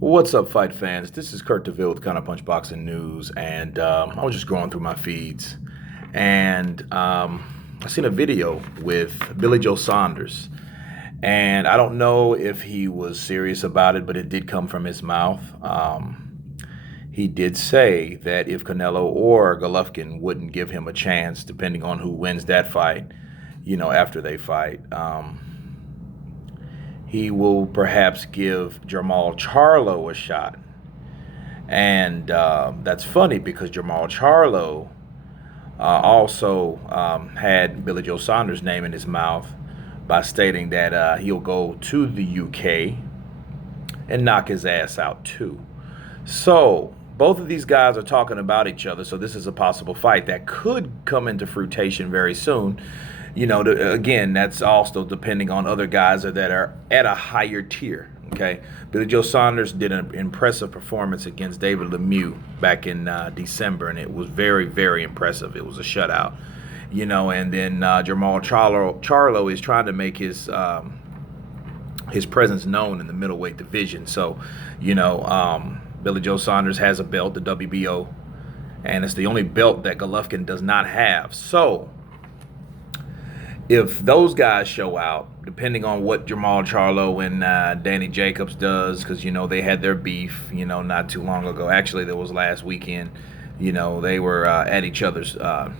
What's up, fight fans? This is Kurt DeVille with Counterpunch Boxing News, and I was just going through my feeds, and I seen a video with Billy Joe Saunders, and I don't know if he was serious about it, but it did come from his mouth. He did say that if Canelo or Golovkin wouldn't give him a chance, depending on who wins that fight, after they fight. He will perhaps give Jamal Charlo a shot. And that's funny because Jamal Charlo also had Billy Joe Saunders' name in his mouth by stating that he'll go to the UK and knock his ass out too. So both of these guys are talking about each other. So this is a possible fight that could come into fruition very soon. Again, that's also depending on other guys that are at a higher tier. Okay, Billy Joe Saunders did an impressive performance against David Lemieux back in December, and it was very, very impressive. It was a shutout. And then Jamal Charlo is trying to make his presence known in the middleweight division. So, Billy Joe Saunders has a belt, the WBO, and it's the only belt that Golovkin does not have. So if those guys show out, depending on what Jamal Charlo and Danny Jacobs does, because, they had their beef, not too long ago. Actually, that was last weekend. They were at each other's. Matter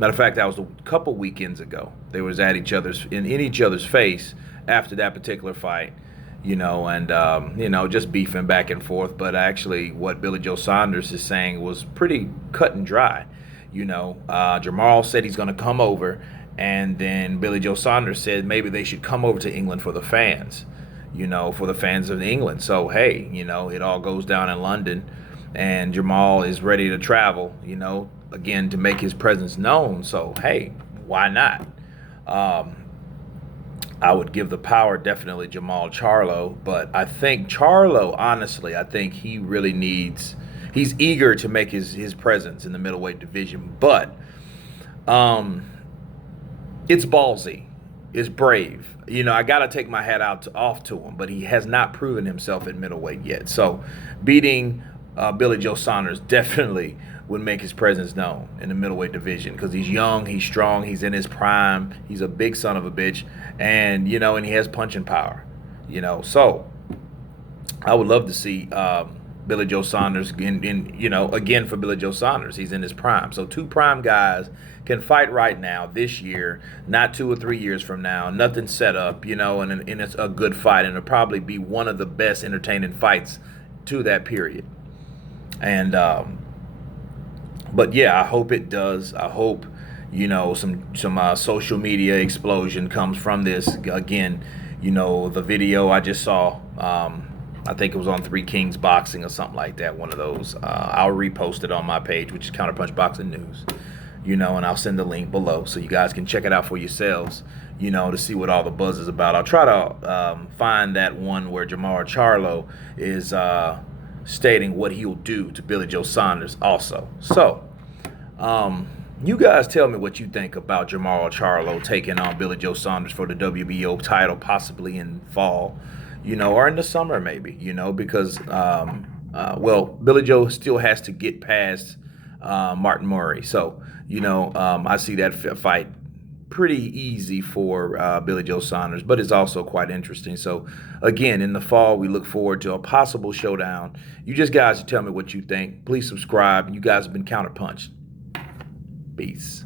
of fact, that was a couple weekends ago. They was at each other's, in each other's face after that particular fight, and just beefing back and forth. But actually, what Billy Joe Saunders is saying was pretty cut and dry. Jamal said he's going to come over. And then Billy Joe Saunders said maybe they should come over to England for the fans, for the fans of England. So, hey, it all goes down in London, and Jamal is ready to travel, again, to make his presence known. So, hey, why not? I would give the power definitely Jamal Charlo, but I think Charlo, honestly, I think he really he's eager to make his presence in the middleweight division, but it's ballsy. It's brave. I got to take my hat off to him, but he has not proven himself at middleweight yet. So beating Billy Joe Saunders definitely would make his presence known in the middleweight division because he's young, he's strong, he's in his prime, he's a big son of a bitch, and, and he has punching power, So I would love to see Billy Joe Saunders again for Billy Joe Saunders. He's in his prime. So two prime guys can fight right now this year, not 2 or 3 years from now. Nothing set up, and it's a good fight, and it'll probably be one of the best entertaining fights to that period. And but yeah, I hope it does. I hope some social media explosion comes from this. Again, the video I just saw. I think it was on Three Kings Boxing or something like that, one of those. I'll repost it on my page, which is Counterpunch Boxing News, and I'll send the link below so you guys can check it out for yourselves, to see what all the buzz is about. I'll try to find that one where Jamal Charlo is stating what he'll do to Billy Joe Saunders also. So, you guys tell me what you think about Jamal Charlo taking on Billy Joe Saunders for the WBO title, possibly in fall. Or in the summer maybe, because, Billy Joe still has to get past Martin Murray. So, I see that fight pretty easy for Billy Joe Saunders, but it's also quite interesting. So, again, in the fall, we look forward to a possible showdown. You guys tell me what you think. Please subscribe. You guys have been Counterpunched. Peace.